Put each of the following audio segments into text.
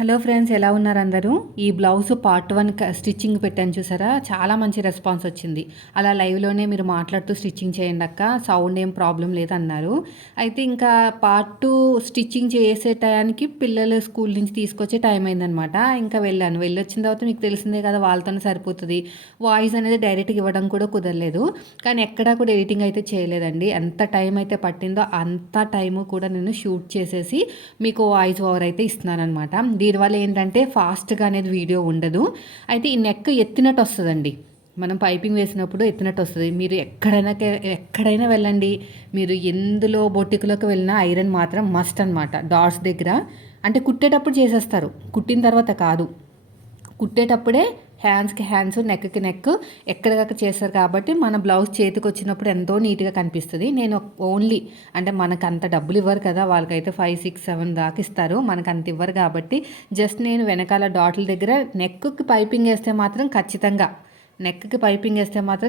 Hello friends, ఎలా ఉన్నారు అందరూ? ఈ బ్లౌజ్ పార్ట్ 1 స్టిచ్చింగ్ పెట్టాను చూసారా? చాలా మంచి రెస్పాన్స్ వచ్చింది. అలా లైవ్‌లోనే మీరు మాట్లాడుతూ స్టిచ్చింగ్ చేయండి అక్క, సౌండ్ ఏం ప్రాబ్లమ్ లేదన్నారు. అయితే ఇంకా పార్ట్ 2 స్టిచ్చింగ్ చేసే టయానికి పిల్లలు స్కూల్ నుంచి తీసుకొచ్చే టైం అయిందనమాట. ఇంకా వెళ్ళాను. వెళ్ళొచ్చిన తర్వాత మీకు తెలిసిందే కదా, వాళ్ళతోనే సరిపోతది. వాయిస్ అనేది డైరెక్ట్‌గా ఇవ్వడం కూడా కుదరలేదు. కానీ ఎక్కడా కూడా ఎడిటింగ్ అయితే చేయలేదండి. ఎంత టైం అయితే పట్టిందో అంత టైము కూడా నేను షూట్ చేసేసి మీకు వాయిస్ ఓవర్ అయితే ఇస్తున్నాననమాట. దీనివల్ల ఏంటంటే ఫాస్ట్‌గా అనేది వీడియో ఉండదు. అయితే ఈ నెక్ ఎత్తినట్టు వస్తదండి. మనం పైపింగ్ వేసినప్పుడు ఎత్తినట్టు వస్తది. మీరు ఎక్కడైనా వెళ్ళండి. మీరు ఎందులో బొటిక్‌లోకి వెళ్ళినా ఐరన్ మాత్రం మస్ట్ అనమాట. డాట్స్ దగ్గర అంటే కుట్టేటప్పుడు చేసేస్తారు. కుట్టిన తర్వాత కాదు. కుట్టేటప్పుడే హ్యాండ్స్‌కి హ్యాండ్స్, నెక్‌కి నెక్ ఎక్కడికక్కడ చేస్తారు కాబట్టి మన బ్లౌజ్ చేతికొచ్చినప్పుడు ఎంతో నీట్‌గా కనిపిస్తది. నేను ఓన్లీ అంటే మనకంత డబ్బులు ఇవ్వరు కదా! వాళ్ళకైతే 5, 6, 7 దాకా ఇస్తారు. మనకంత ఇవ్వరు కాబట్టి జస్ట్ నేను వెనకాల డాట్ల దగ్గర నెక్‌కి పైపింగ్ ఏస్తే మాత్రం ఖచ్చితంగా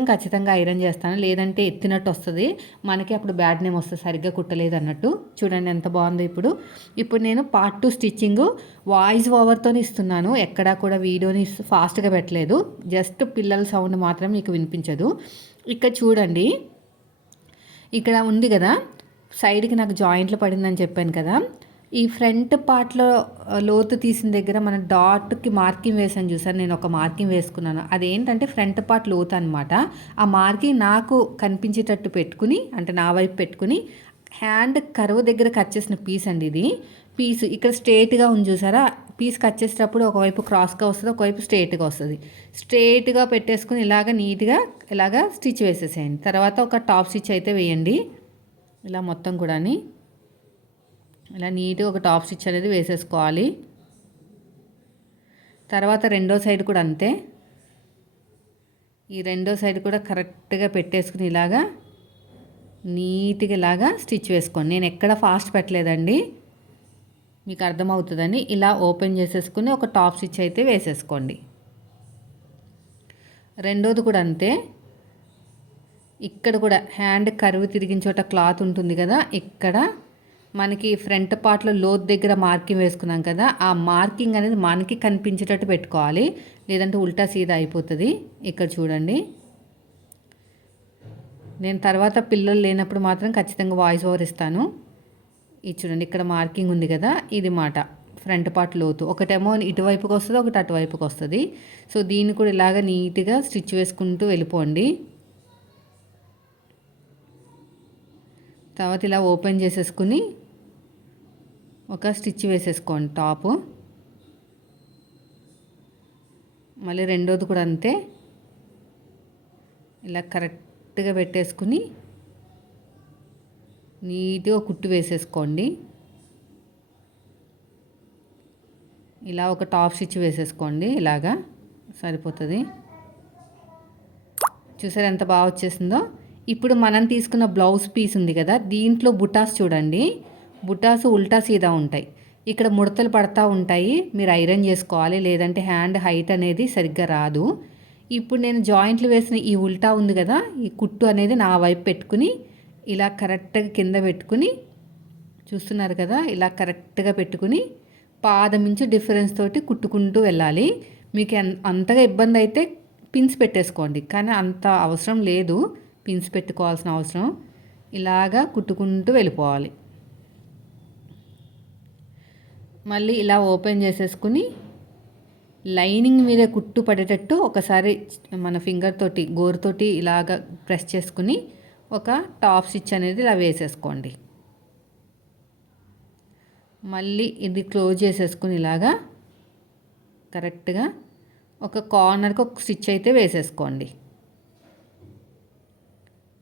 ఖచ్చితంగా ఐరన్ చేస్తాను. లేదంటే ఎత్తినట్టు వస్తది. మనకి అప్పుడు బ్యాడ్ నేమ్ వస్తది, సరిగ్గా కుట్టలేదన్నట్టు. చూడండి ఎంత బావుందో ఇప్పుడు. ఇప్పుడు నేను పార్ట్ 2 స్టిచ్చింగు వాయిస్ ఓవర్‌తోనే ఇస్తున్నాను. ఎక్కడా కూడా వీడియోని ఫాస్ట్‌గా పెట్టలేదు. జస్ట్ పిల్లల సౌండ్ మాత్రం మీకు వినిపించదు. ఇక్కడ చూడండి. ఇక్కడ ఉంది గదా! సైడ్‌కి నాకు జాయింట్లు పడిందని చెప్పాను కదా! ఈ ఫ్రంట్ పార్ట్‌లో లోతు తీసిన దగ్గర మనం డాట్‌కి మార్కింగ్ వేసాను చూసారా? నేను ఒక మార్కింగ్ వేసుకున్నాను. అదేంటంటే ఫ్రంట్ పార్ట్ లోతు అనమాట. ఆ మార్కింగ్ నాకు కనిపించేటట్టు పెట్టుకుని, అంటే నా వైపు పెట్టుకుని, హ్యాండ్ కర్వ్ దగ్గర కట్ చేసిన పీస్ అండి ఇది. పీస్ ఇక్కడ స్ట్రెయిట్‌గా ఉంది చూసారా? పీస్ కట్ చేసేటప్పుడు ఒకవైపు క్రాస్‌గా వస్తది. ఒకవైపు స్ట్రెయిట్‌గా వస్తది. స్ట్రెయిట్‌గా పెట్టేసుకొని ఇలాగ నీట్‌గా ఇలాగ స్టిచ్ వేసేసేయండి. తర్వాత ఒక టాప్ స్టిచ్ అయితే వేయండి. ఇలా మొత్తం కూడాని ఇలా నీట్‌గా ఒక టాప్ స్టిచ్ అనేది వేసేసుకోవాలి. తర్వాత రెండో సైడ్ కూడా అంతే. ఈ రెండో సైడ్ కూడా కరెక్ట్‌గా పెట్టేసుకుని ఇలాగా నీట్‌గా ఇలాగా స్టిచ్ వేసుకోండి. నేను ఎక్కడ ఫాస్ట్ పెట్టలేదండి. మీకు అర్థమవుతుందని ఇలా ఓపెన్ చేసేసుకుని ఒక టాప్ స్టిచ్ అయితే వేసేసుకోండి. రెండోది కూడా అంతే. ఇక్కడ కూడా హ్యాండ్ కర్వ్ తిరిగిన చోట క్లాత్ ఉంటుంది కదా, ఇక్కడ మనకి ఫ్రంట్ పార్ట్‌లో లోతు దగ్గర మార్కింగ్ వేసుకున్నాం కదా, ఆ మార్కింగ్ అనేది మనకి కనిపించేటట్టు పెట్టుకోవాలి. లేదంటే ఉల్టా సీదా అయిపోతది. ఇక్కడ చూడండి. నేను తర్వాత పిల్లలు లేనప్పుడు మాత్రం ఖచ్చితంగా వాయిస్ ఓవర్ ఇస్తాను. ఇది చూడండి, ఇక్కడ మార్కింగ్ ఉంది కదా, ఇది మాట ఫ్రంట్ పార్ట్ లోతు. ఒకటేమో ఇటువైపుకి వస్తది, ఒకటి అటువైపుకి వస్తది. సో దీన్ని కూడా ఇలాగ నీట్‌గా స్టిచ్ వేసుకుంటూ వెళ్ళిపోండి. తర్వాత ఇలా ఓపెన్ చేసేసుకుని ఒక స్టిచ్ వేసేసుకోండి టాపు. మళ్ళీ రెండోది కూడా అంతే. ఇలా కరెక్ట్‌గా పెట్టేసుకుని నీట్‌గా కుట్టు వేసేసుకోండి. ఇలా ఒక టాప్ స్టిచ్ వేసేసుకోండి. ఇలాగా సరిపోతుంది. చూసారా ఎంత బాగా వచ్చేసిందో? ఇప్పుడు మనం తీసుకున్న బ్లౌజ్ పీస్ ఉంది కదా, దీంట్లో బుటాస్ చూడండి. బుటాస్ ఉల్టా సీదా ఉంటాయి. ఇక్కడ ముడతలు పడతా ఉంటాయి. మీరు ఐరన్ చేసుకోవాలి, లేదంటే హ్యాండ్ హైట్ అనేది సరిగ్గా రాదు. ఇప్పుడు నేను జాయింట్లు వేసిన ఈ ఉల్టా ఉంది కదా, ఈ కుట్టు అనేది నా వైపు పెట్టుకుని ఇలా కరెక్ట్‌గా కింద పెట్టుకుని, చూస్తున్నారు కదా, ఇలా కరెక్ట్‌గా పెట్టుకుని పాదం ఇంచు డిఫరెన్స్ తోటి కుట్టుకుంటూ వెళ్ళాలి. మీకు అంతగా ఇబ్బంది అయితే పిన్స్ పెట్టేసుకోండి. కానీ అంత అవసరం లేదు పిన్స్ పెట్టుకోవాల్సిన అవసరం. ఇలాగా కుట్టుకుంటూ వెళ్ళిపోవాలి. మళ్ళీ ఇలా ఓపెన్ చేసేసుకుని లైనింగ్ మీద కుట్టు పడేటట్టు ఒకసారి మన ఫింగర్ తోటి గోరుతోటి ఇలాగ ప్రెస్ చేసుకుని ఒక టాప్ స్టిచ్ అనేది ఇలా వేసేసుకోండి. మళ్ళీ ఇది క్లోజ్ చేసేసుకుని ఇలాగా కరెక్ట్‌గా ఒక కార్నర్‌కి ఒక స్టిచ్ అయితే వేసేసుకోండి.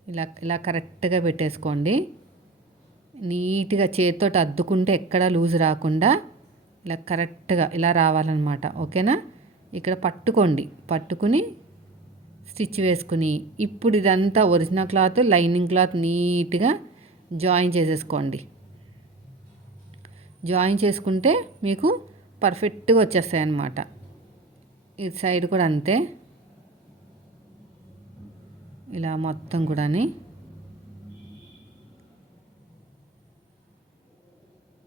ఇలా ఇలా కరెక్ట్‌గా పెట్టేసుకోండి. నీట్‌గా చేతితోటి అద్దుకుంటే ఎక్కడ లూజ్ రాకుండా ఇలా కరెక్ట్‌గా ఇలా రావాలన్నమాట. ఓకేనా? ఇక్కడ పట్టుకోండి. పట్టుకుని స్టిచ్ వేసుకుని ఇప్పుడు ఇదంతా ఒరిజినల్ క్లాత్, లైనింగ్ క్లాత్ నీట్‌గా జాయిన్ చేసేసుకోండి. జాయిన్ చేసుకుంటే మీకు పర్ఫెక్ట్‌గా వచ్చేస్తాయి అన్నమాట. ఇటు సైడ్ కూడా అంతే. ఇలా మొత్తం కూడాని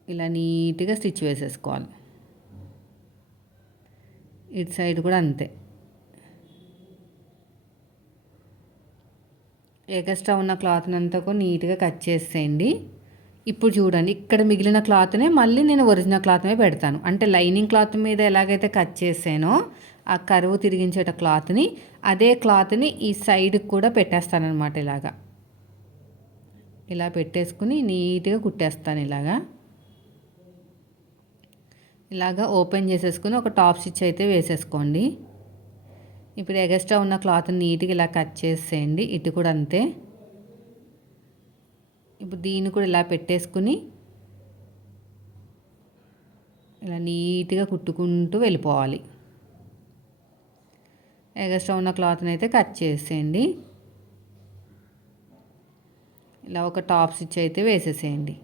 ఇలా నీట్‌గా స్టిచ్ వేసేసుకోవాలి. ఇటు సైడ్ కూడా అంతే. ఎక్స్ట్రా ఉన్న క్లాత్ని అంతా కూడా నీట్గా కట్ చేసేయండి. ఇప్పుడు చూడండి, ఇక్కడ మిగిలిన క్లాత్నే మళ్ళీ నేను ఒరిజినల్ క్లాత్ మీద పెడతాను. అంటే లైనింగ్ క్లాత్ మీద ఎలాగైతే కట్ చేసానో ఆ కరువు తిరిగించేట క్లాత్ని, అదే క్లాత్ని ఈ సైడ్కి కూడా పెట్టేస్తానమాట. ఇలా పెట్టేసుకుని నీట్గా కుట్టేస్తాను. ఇలాగా ఓపెన్ చేసేసుకుని ఒక టాప్ స్టిచ్ అయితే వేసేసుకోండి. ఇప్పుడు ఎక్స్ట్రా ఉన్న క్లాత్ని నీట్గా ఇలా కట్ చేసేయండి. ఇటు కూడా అంతే. ఇప్పుడు దీన్ని కూడా ఇలా పెట్టేసుకుని ఇలా నీట్గా కుట్టుకుంటూ వెళ్ళిపోవాలి. ఎక్స్ట్రా ఉన్న క్లాత్ని అయితే కట్ చేసేయండి. ఇలా ఒక టాప్ స్టిచ్ అయితే వేసేసేయండి.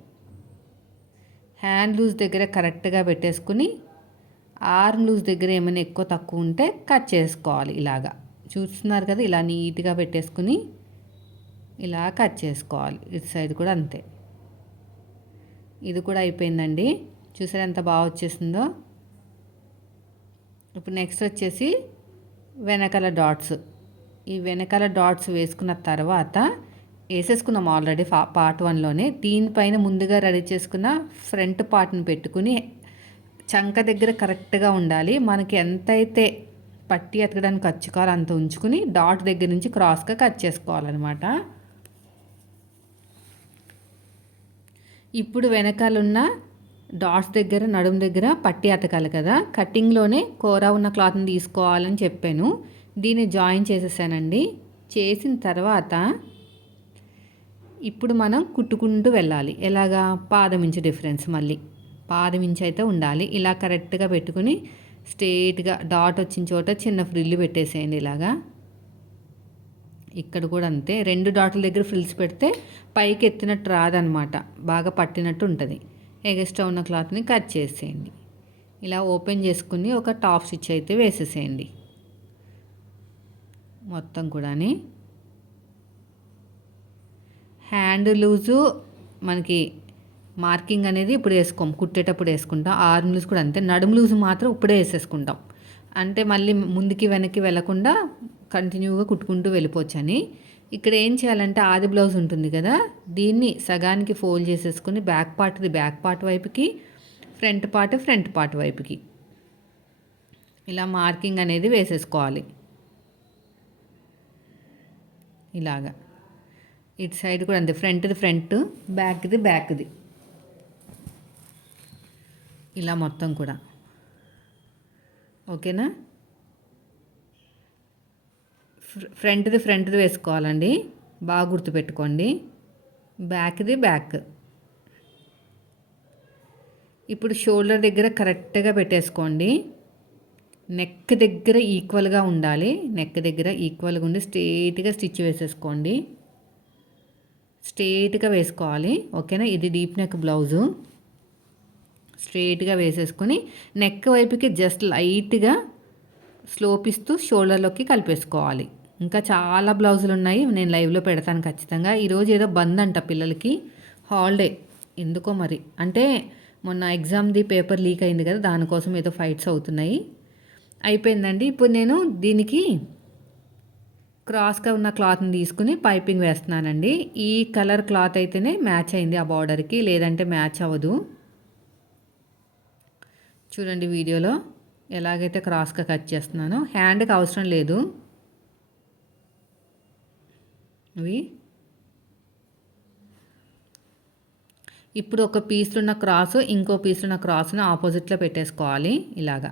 హ్యాండ్ లూజ్ దగ్గర కరెక్ట్గా పెట్టేసుకుని ఆర్మ్ లూజ్ దగ్గర ఏమైనా ఎక్కువ తక్కువ ఉంటే కట్ చేసుకోవాలి. ఇలాగా చూస్తున్నారు కదా, ఇలా నీట్గా పెట్టేసుకుని ఇలా కట్ చేసుకోవాలి. ఇటు సైడ్ కూడా అంతే. ఇది కూడా అయిపోయిందండి. చూసారా ఎంత బాగా వచ్చేసిందో. ఇప్పుడు నెక్స్ట్ వచ్చేసి వెనకాల డాట్స్. ఈ వెనకాల డాట్స్ వేసుకున్న తర్వాత వేసేసుకున్నాం ఆల్రెడీ పార్ట్ 1లోనే. దీనిపైన ముందుగా రెడీ చేసుకున్న ఫ్రంట్ పార్ట్ని పెట్టుకుని చంక దగ్గర కరెక్ట్గా ఉండాలి. మనకి ఎంతైతే పట్టి ఎతకడానికి ఖర్చు కావాలో అంత ఉంచుకుని డాట్ దగ్గర నుంచి క్రాస్గా కట్ చేసుకోవాలన్నమాట. ఇప్పుడు వెనకాలన్న డాట్స్ దగ్గర నడుము దగ్గర పట్టి అతకాలి కదా, కటింగ్లోనే కూర ఉన్న క్లాత్ని తీసుకోవాలని చెప్పాను. దీన్ని జాయిన్ చేసేసానండి. చేసిన తర్వాత ఇప్పుడు మనం కుట్టుకుంటూ వెళ్ళాలి. ఎలాగా, పాదం ఇంచు డిఫరెన్స్, మళ్ళీ పాదం ఇంచు అయితే ఉండాలి. ఇలా కరెక్ట్గా పెట్టుకుని స్ట్రేట్గా డాట్ వచ్చిన చోట చిన్న ఫ్రిల్లు పెట్టేసేయండి. ఇలాగా ఇక్కడ కూడా అంతే. 2 డాట్ల దగ్గర ఫ్రిల్స్ పెడితే పైకి ఎత్తినట్టు రాదనమాట, బాగా పట్టినట్టు ఉంటుంది. ఎక్స్ట్రా ఉన్న క్లాత్ని కట్ చేసేయండి. ఇలా ఓపెన్ చేసుకుని ఒక టాప్ స్టిచ్ అయితే వేసేసేయండి మొత్తం కూడాని. హ్యాండ్ లూజు మనకి మార్కింగ్ అనేది ఇప్పుడు వేసుకోం, కుట్టేటప్పుడు వేసుకుంటాం. ఆర్మ్ లూజ్ కూడా అంతే. నడుము లూజు మాత్రం ఇప్పుడే వేసేసుకుంటాం, అంటే మళ్ళీ ముందుకి వెనక్కి వెళ్ళకుండా కంటిన్యూగా కుట్టుకుంటూ వెళ్ళిపోవచ్చని. ఇక్కడ ఏం చేయాలంటే ఆది బ్లౌజ్ ఉంటుంది కదా, దీన్ని సగానికి ఫోల్డ్ చేసేసుకుని బ్యాక్ పార్ట్ వైపుకి, ఫ్రంట్ పార్ట్ వైపుకి ఇలా మార్కింగ్ అనేది వేసేసుకోవాలి. ఇలాగా ఇటు సైడ్ కూడా అంతే. ఫ్రంట్, బ్యాక్ది ఇలా మొత్తం కూడా. ఓకేనా? ఫ్రంట్ది వేసుకోవాలండి, బాగా గుర్తుపెట్టుకోండి. బ్యాక్. ఇప్పుడు షోల్డర్ దగ్గర కరెక్ట్గా పెట్టేసుకోండి. నెక్ దగ్గర ఈక్వల్గా ఉండాలి. నెక్ దగ్గర ఈక్వల్గా ఉండి స్ట్రేట్గా స్టిచ్ వేసేసుకోండి. స్ట్రేట్గా వేసుకోవాలి. ఓకేనా? ఇది డీప్ నెక్ బ్లౌజు. స్ట్రేట్గా వేసేసుకొని నెక్ వైపుకి జస్ట్ లైట్గా స్లోప్ ఇస్తూ షోల్డర్లోకి కలిపేసుకోవాలి. ఇంకా చాలా బ్లౌజులు ఉన్నాయి, నేను లైవ్లో పెడతాను ఖచ్చితంగా. ఈరోజు ఏదో బంద్ అంట పిల్లలకి, హాలిడే ఎందుకో మరి. అంటే మొన్న ఎగ్జామ్ది పేపర్ లీక్ అయింది కదా, దానికోసం ఏదో ఫైట్స్ అవుతున్నాయి. అయిపోయిందండి. ఇప్పుడు నేను దీనికి క్రాస్గా ఉన్న క్లాత్ని తీసుకుని పైపింగ్ వేస్తున్నానండి. ఈ కలర్ క్లాత్ అయితేనే మ్యాచ్ అయింది ఆ బార్డర్కి, లేదంటే మ్యాచ్ అవ్వదు. చూడండి వీడియోలో ఎలాగైతే క్రాస్గా కట్ చేస్తున్నానో. హ్యాండ్కి అవసరం లేదు. ఇప్పుడు ఒక పీస్లో ఉన్న క్రాసు ఇంకో పీస్లో ఉన్న క్రాస్ను ఆపోజిట్లో పెట్టేసుకోవాలి. ఇలాగా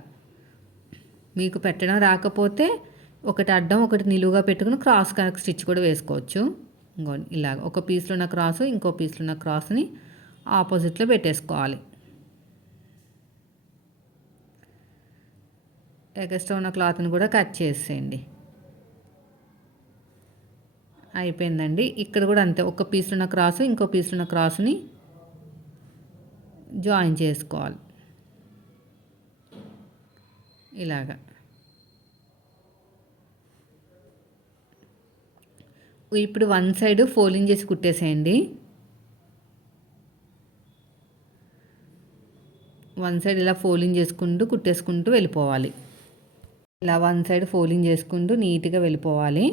మీకు పెట్టడం రాకపోతే ఒకటి అడ్డం ఒకటి నిలువుగా పెట్టుకుని క్రాస్ కనెక్ట్ స్టిచ్ కూడా వేసుకోవచ్చు. ఇంకోండి ఇలాగ ఒక పీస్లో ఉన్న క్రాసు ఇంకో పీస్లో ఉన్న క్రాస్ని ఆపోజిట్లో పెట్టేసుకోవాలి. ఎక్స్ట్రా ఉన్న క్లాత్ని కూడా కట్ చేసేయండి. అయిపోయిందండి. ఇక్కడ కూడా అంతే. ఒక పీస్లో ఉన్న క్రాసు ఇంకో పీస్లో ఉన్న క్రాస్ని జాయిన్ చేసుకోవాలి. ఇలాగా ఇప్పుడు వన్ సైడ్ ఫోల్డింగ్ చేసి కుట్టేసేయండి. వన్ సైడ్ ఇలా ఫోల్డింగ్ చేసుకుంటూ కుట్టేసుకుంటూ వెళ్ళిపోవాలి. ఇలా వన్ సైడ్ ఫోల్డింగ్ చేసుకుంటూ నీట్గా వెళ్ళిపోవాలి.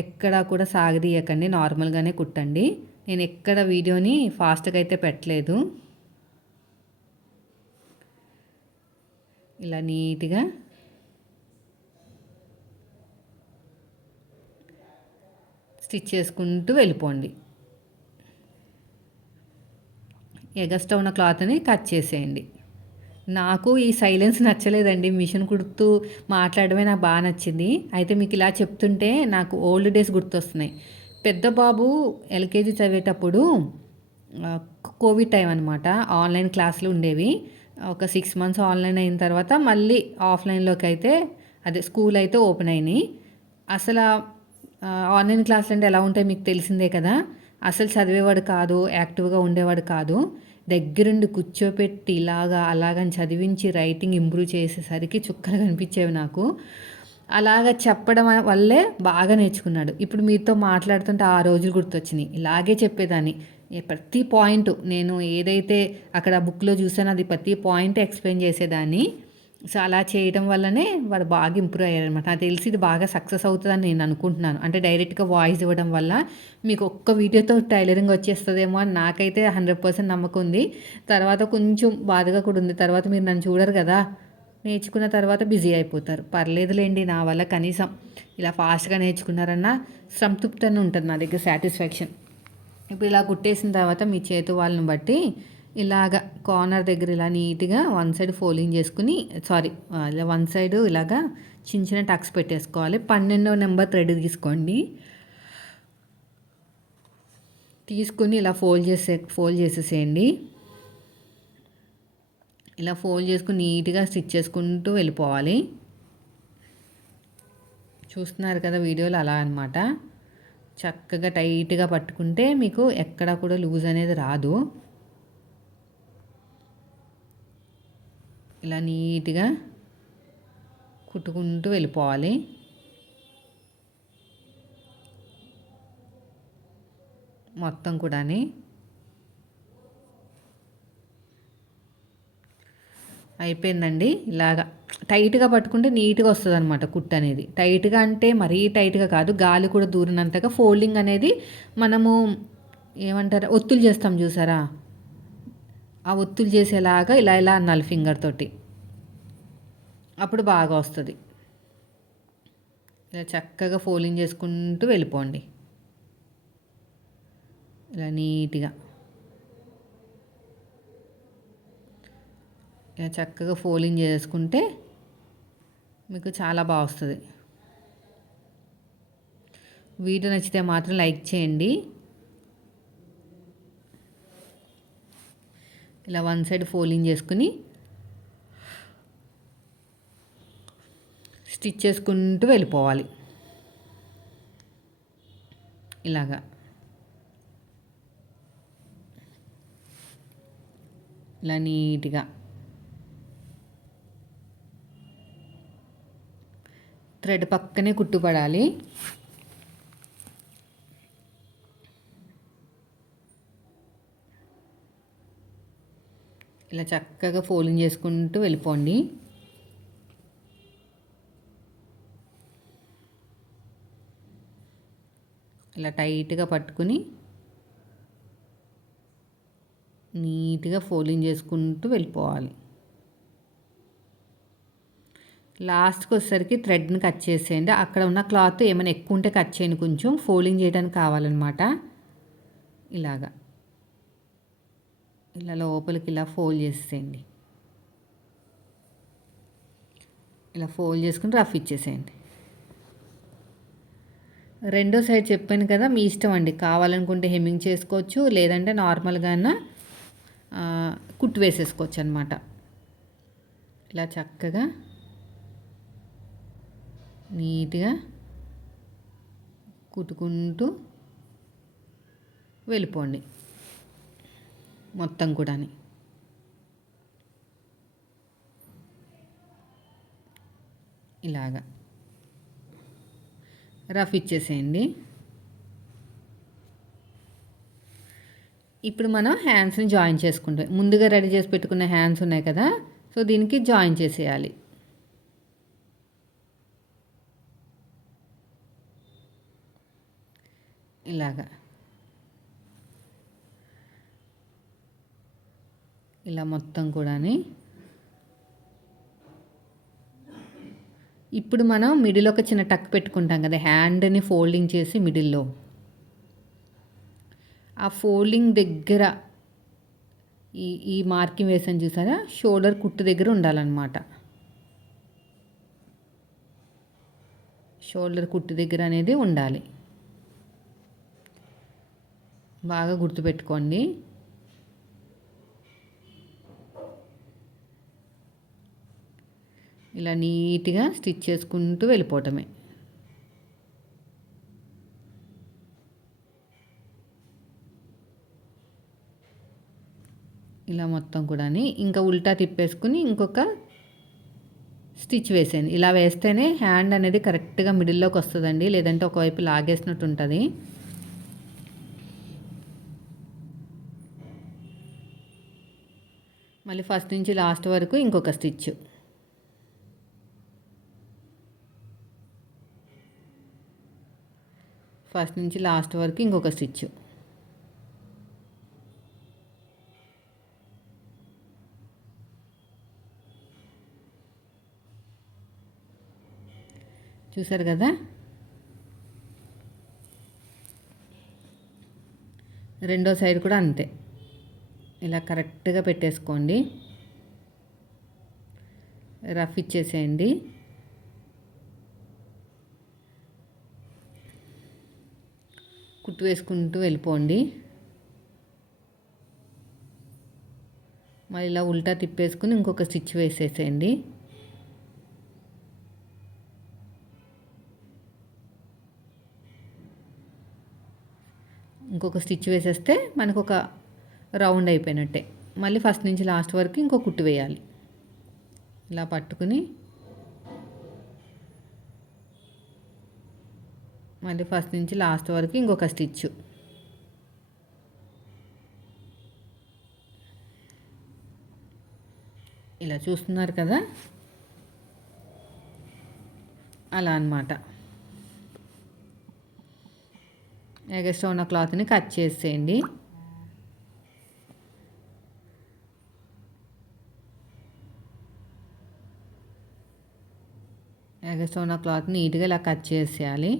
ఎక్కడా కూడా సాగదీయకండి, నార్మల్గానే కుట్టండి. నేను ఎక్కడ వీడియోని ఫాస్ట్గా అయితే పెట్టలేదు. ఇలా నీట్గా స్టిచ్ చేసుకుంటూ వెళ్ళిపోండి. ఎగస్ట్రా ఉన్న క్లాత్ని కట్ చేసేయండి. నాకు ఈ సైలెన్స్ నచ్చలేదండి. మిషన్ కుడుతూ మాట్లాడడమే నాకు బాగా నచ్చింది. అయితే మీకు ఇలా చెప్తుంటే నాకు ఓల్డ్ డేస్ గుర్తొస్తున్నాయి. పెద్ద బాబు ఎల్కేజీ చదివేటప్పుడు కోవిడ్ టైం అనమాట. ఆన్లైన్ క్లాసులు ఉండేవి. ఒక 6 మంత్స్ ఆన్లైన్ అయిన తర్వాత మళ్ళీ ఆఫ్లైన్లోకి అయితే అదే స్కూల్ అయితే ఓపెన్ అయినాయి. అసలు ఆన్లైన్ క్లాసులు అంటే ఎలా ఉంటాయి మీకు తెలిసిందే కదా. అసలు చదివేవాడు కాదు, యాక్టివ్గా ఉండేవాడు కాదు. దగ్గరుండి కూర్చోపెట్టి అలాగని చదివించి రైటింగ్ ఇంప్రూవ్ చేసేసరికి చుక్కలు కనిపించేవి నాకు. అలాగ చెప్పడం వల్లే బాగా నేర్చుకున్నాడు. ఇప్పుడు మీతో మాట్లాడుతుంటే ఆ రోజులు గుర్తొచ్చినాయి. ఇలాగే చెప్పేదాన్ని. ప్రతి పాయింట్ నేను ఏదైతే అక్కడ బుక్లో చూసానో అది ప్రతి పాయింట్ ఎక్స్ప్లెయిన్ చేసేదాన్ని. సో అలా చేయడం వల్లనే వాడు బాగా ఇంప్రూవ్ అయ్యారనమాట. నాకు తెలిసి ఇది బాగా సక్సెస్ అవుతుందని నేను అనుకుంటున్నాను. అంటే డైరెక్ట్గా వాయిస్ ఇవ్వడం వల్ల మీకు ఒక్క వీడియోతో టైలరింగ్ వచ్చేస్తుందేమో అని నాకైతే 100% నమ్మకం ఉంది. తర్వాత కొంచెం బాధగా కూడా ఉంది. తర్వాత మీరు నన్ను చూడరు కదా, నేర్చుకున్న తర్వాత బిజీ అయిపోతారు. పర్లేదులేండి, నా వల్ల కనీసం ఇలా ఫాస్ట్గా నేర్చుకున్నారన్న సంతృప్తి అని ఉంటుంది నా దగ్గర, సాటిస్ఫాక్షన్. ఇప్పుడు ఇలా కుట్టేసిన తర్వాత మీ చేతి వాళ్ళని బట్టి ఇలాగ కార్నర్ దగ్గర ఇలా నీట్గా వన్ సైడ్ ఫోల్డింగ్ చేసుకుని ఇలా వన్ సైడ్ ఇలాగా చిన్న చిన్న టక్స్ పెట్టేసుకోవాలి. 12వ నెంబర్ థ్రెడ్ తీసుకోండి. తీసుకుని ఇలా ఫోల్డ్ చేసేసేయండి. ఇలా ఫోల్డ్ చేసుకుని నీట్గా స్టిచ్ చేసుకుంటూ వెళ్ళిపోవాలి. చూస్తున్నారు కదా వీడియోలో, అలా అనమాట. చక్కగా టైట్గా పట్టుకుంటే మీకు ఎక్కడా కూడా లూజ్ అనేది రాదు. ఇలా నీట్గా కుట్టుకుంటూ వెళ్ళిపోవాలి. మొత్తం కూడాని అయిపోయిందండి. ఇలాగా టైట్గా పట్టుకుంటే నీట్గా వస్తుంది అనమాట కుట్టు అనేది. టైట్గా అంటే మరీ టైట్గా కాదు, గాలి కూడా దూరినంతగా ఫోల్డింగ్ అనేది మనము ఏమంటారు, ఒత్తులు చేస్తాం చూసారా, ఆ ఒత్తులు చేసేలాగా ఇలా ఇలా అన్నాలి ఫింగర్ తోటి, అప్పుడు బాగా వస్తుంది. ఇలా చక్కగా ఫోల్డింగ్ చేసుకుంటూ వెళ్ళిపోండి. ఇలా నీట్గా ఇలా చక్కగా ఫోల్డింగ్ చేసుకుంటే మీకు చాలా బాగా వస్తుంది. వీడియో నచ్చితే మాత్రం లైక్ చేయండి. ఇలా వన్ సైడ్ ఫోల్డింగ్ చేసుకుని స్టిచ్ చేసుకుంటూ వెళ్ళిపోవాలి. ఇలాగా ఇలా నీట్గా థ్రెడ్ పక్కనే కుట్టుపడాలి. ఇలా చక్కగా ఫోల్డింగ్ చేసుకుంటూ వెళ్ళిపోండి. ఇలా టైట్గా పట్టుకుని నీట్గా ఫోల్డింగ్ చేసుకుంటూ వెళ్ళిపోవాలి. లాస్ట్కి వచ్చేసరికి థ్రెడ్ని కట్ చేసేయండి. అక్కడ ఉన్న క్లాత్ ఏమైనా ఎక్కువ ఉంటే కట్ చేయండి, కొంచెం ఫోల్డింగ్ చేయడానికి కావాలన్నమాట. ఇలాగా ఇలా లోపలికి ఇలా ఫోల్డ్ చేసేయండి. ఇలా ఫోల్డ్ చేసుకుని రఫ్ ఇచ్చేసేయండి. రెండో సైడ్ చెప్పాను కదా, మీ ఇష్టం అండి. కావాలనుకుంటే హెమ్మింగ్ చేసుకోవచ్చు, లేదంటే నార్మల్గా కుట్టు వేసేసుకోవచ్చు అనమాట. ఇలా చక్కగా నీట్గా కుట్టుకుంటూ వెళ్ళిపోండి మొత్తం కూడా. ఇలాగా రఫ్ ఇచ్చేసేయండి. ఇప్పుడు మనం హ్యాండ్స్ని జాయిన్ చేసుకుంటాం. ముందుగా రెడీ చేసి పెట్టుకున్న హ్యాండ్స్ ఉన్నాయి కదా, సో దీనికి జాయిన్ చేసేయాలి. ఇలాగా ఇలా మొత్తం కూడాని. ఇప్పుడు మనం మిడిల్ ఒక చిన్న టక్ పెట్టుకుంటాం కదా, హ్యాండ్ని ఫోల్డింగ్ చేసి మిడిల్లో ఆ ఫోల్డింగ్ దగ్గర ఈ ఈ మార్కింగ్ వేసాను చూసారా, షోల్డర్ కుట్టు దగ్గర ఉండాలన్నమాట. షోల్డర్ కుట్టు దగ్గర అనేది ఉండాలి. బాగా గుర్తుపెట్టుకోండి. ఇలా నీట్గా స్టిచ్ చేసుకుంటూ వెళ్ళిపోవటమే. ఇలా మొత్తం కూడా ఇంకా ఉల్టా తిప్పేసుకుని ఇంకొక స్టిచ్ వేసేయండి. ఇలా వేస్తేనే హ్యాండ్ అనేది కరెక్ట్గా మిడిల్లోకి వస్తుందండి, లేదంటే ఒకవైపు లాగేసినట్టు ఉంటుంది. మళ్ళీ ఫస్ట్ నుంచి లాస్ట్ వరకు ఇంకొక స్టిచ్. ఫస్ట్ నుంచి లాస్ట్ వరకు ఇంకొక స్టిచ్. చూసారు కదా. రెండో సైడ్ కూడా అంతే, ఇలా కరెక్ట్గా పెట్టేసుకోండి. రఫ్ ఇచ్చేసేయండి. కుట్టు వేసుకుంటూ వెళ్ళిపోండి. మళ్ళీ ఇలా ఉల్టా తిప్పేసుకుని ఇంకొక స్టిచ్ వేసేసేయండి. ఇంకొక స్టిచ్ వేసేస్తే మనకు ఒక రౌండ్ అయిపోయినట్టే. మళ్ళీ ఫస్ట్ నుంచి లాస్ట్ వరకు ఇంకో కుట్టు వేయాలి. ఇలా పట్టుకుని మళ్ళీ ఫస్ట్ నుంచి లాస్ట్ వరకు ఇంకొక స్టిచ్. ఇలా చూస్తున్నారు కదా, అలా అన్నమాట. ఎగస్ట్రా ఉన్న క్లాత్ని కట్ చేసేయండి. ఎగస్ట్రా ఉన్న క్లాత్ నీట్గా ఇలా కట్ చేసేయాలి.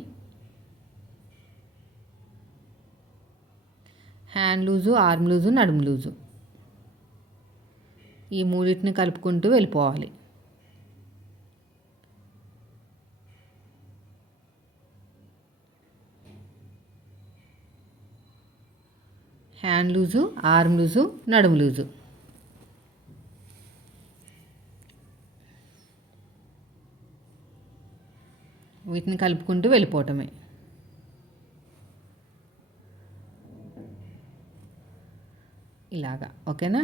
హ్యాండ్ లూజు, ఆర్మ్ లూజు, నడుము లూజు ఈ మూడింటిని కలుపుకుంటూ వెళ్ళిపోవాలి. హ్యాండ్ లూజు, ఆర్మ్ లూజు, నడుము లూజు. వీటిని కలుపుకుంటూ వెళ్ళిపోవటమే. ఇలాగా ఓకేనా.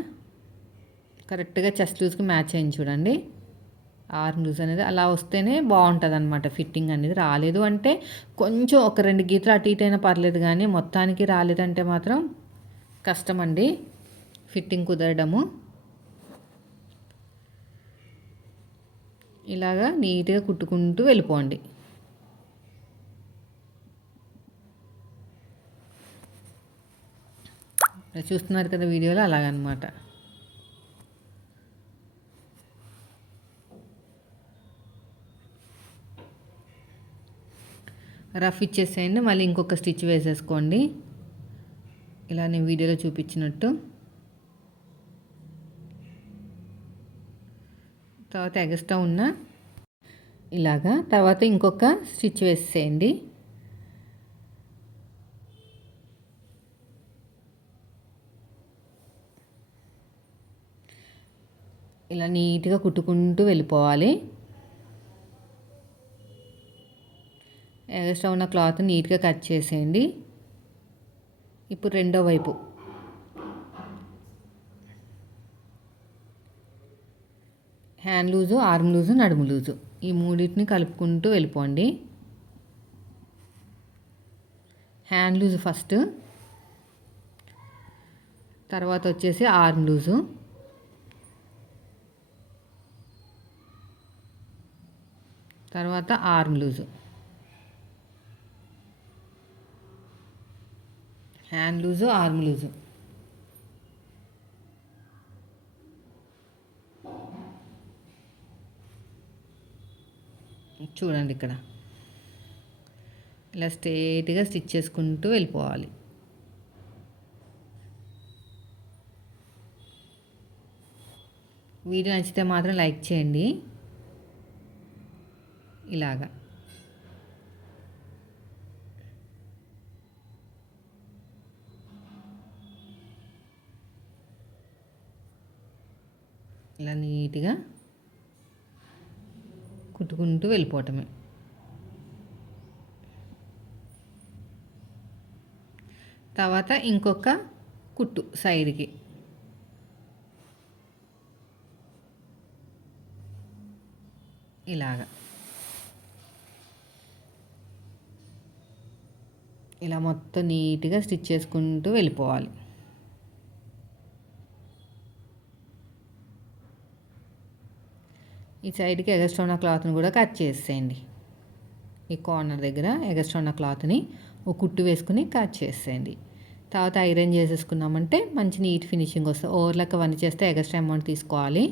కరెక్ట్గా చెస్ట్ లూజ్కి మ్యాచ్ అయింది చూడండి. ఆర్మ్ లూజ్ అనేది అలా వస్తేనే బాగుంటుంది అనమాట. ఫిట్టింగ్ అనేది రాలేదు అంటే కొంచెం ఒక 2 గీతలు అటు ఇటు అయినా పర్లేదు, కానీ మొత్తానికి రాలేదంటే మాత్రం కష్టం అండి ఫిట్టింగ్ కుదరడము. ఇలాగా నీట్గా కుట్టుకుంటూ వెళ్ళిపోండి. చూస్తున్నారు కదా వీడియోలో, అలాగనమాట. రఫ్ ఇచ్చేసేయండి. మళ్ళీ ఇంకొక స్టిచ్ వేసేసుకోండి, ఇలా నేను వీడియోలో చూపించినట్టు. తర్వాత ఎగస్ట్రా ఉన్న ఇలాగా తర్వాత ఇంకొక స్టిచ్ వేసేయండి. ఇలా నీట్గా కుట్టుకుంటూ వెళ్ళిపోవాలి. ఎగస్ట్రా ఉన్న క్లాత్ నీట్గా కట్ చేసేయండి. ఇప్పుడు రెండో వైపు హ్యాండ్ లూజు, ఆర్మ్ లూజు, నడుము లూజు ఈ మూడింటిని కలుపుకుంటూ వెళ్ళిపోండి. హ్యాండ్ లూజు ఫస్ట్, తర్వాత వచ్చేసి ఆర్మ్ లూజు, తర్వాత arm loose. Hand loose, arm loose. చూడండి ఇక్కడ ఇలా స్ట్రేట్గా స్టిచ్ చేసుకుంటూ వెళ్ళిపోవాలి. వీడియో నచ్చితే మాత్రం లైక్ చేయండి. ఇలాగా ఇలా నీట్గా కుట్టుకుంటూ వెళ్ళిపోవటమే. తర్వాత ఇంకొక కుట్టు సైడ్కి ఇలాగా ఇలా మొత్తం నీట్గా స్టిచ్ చేసుకుంటూ వెళ్ళిపోవాలి. ఈ సైడ్కి ఎగస్ట్రా ఉన్న క్లాత్ని కూడా కట్ చేసేయండి. ఈ కార్నర్ దగ్గర ఎగస్ట్రా ఉన్న క్లాత్ని ఒక కుట్టు వేసుకుని కట్ చేసేయండి. తర్వాత ఐరన్ చేసేసుకున్నామంటే మంచి నీట్ ఫినిషింగ్ వస్తుంది. ఓవర్లక్ అవన్నీ చేస్తే ఎగస్ట్రా అమౌంట్ తీసుకోవాలి.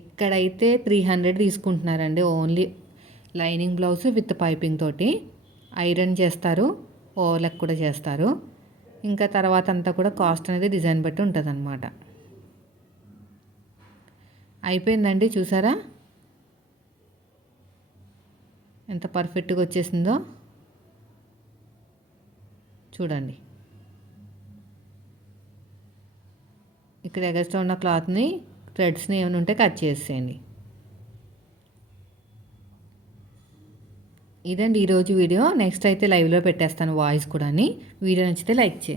ఇక్కడైతే 300 తీసుకుంటున్నారండి only lining blouse with piping తోటి. ఐరన్ చేస్తారు, ఓవర్లక్ కూడా చేస్తారు. ఇంకా తర్వాత అంతా కూడా కాస్ట్ అనేది డిజైన్ బట్టి ఉంటుంది అన్నమాట. అయిపోయిందండి, చూసారా ఎంత పర్ఫెక్ట్గా వచ్చేసిందో. చూడండి ఇక్కడ ఎగస్ట్రా ఉన్న క్లాత్ని థ్రెడ్స్ని ఏమైనా ఉంటే కట్ చేసేయండి. ఇదండి ఈరోజు వీడియో. నెక్స్ట్ అయితే లైవ్లో పెట్టేస్తాను వాయిస్ కూడా. వీడియో నచ్చితే లైక్ చేయండి.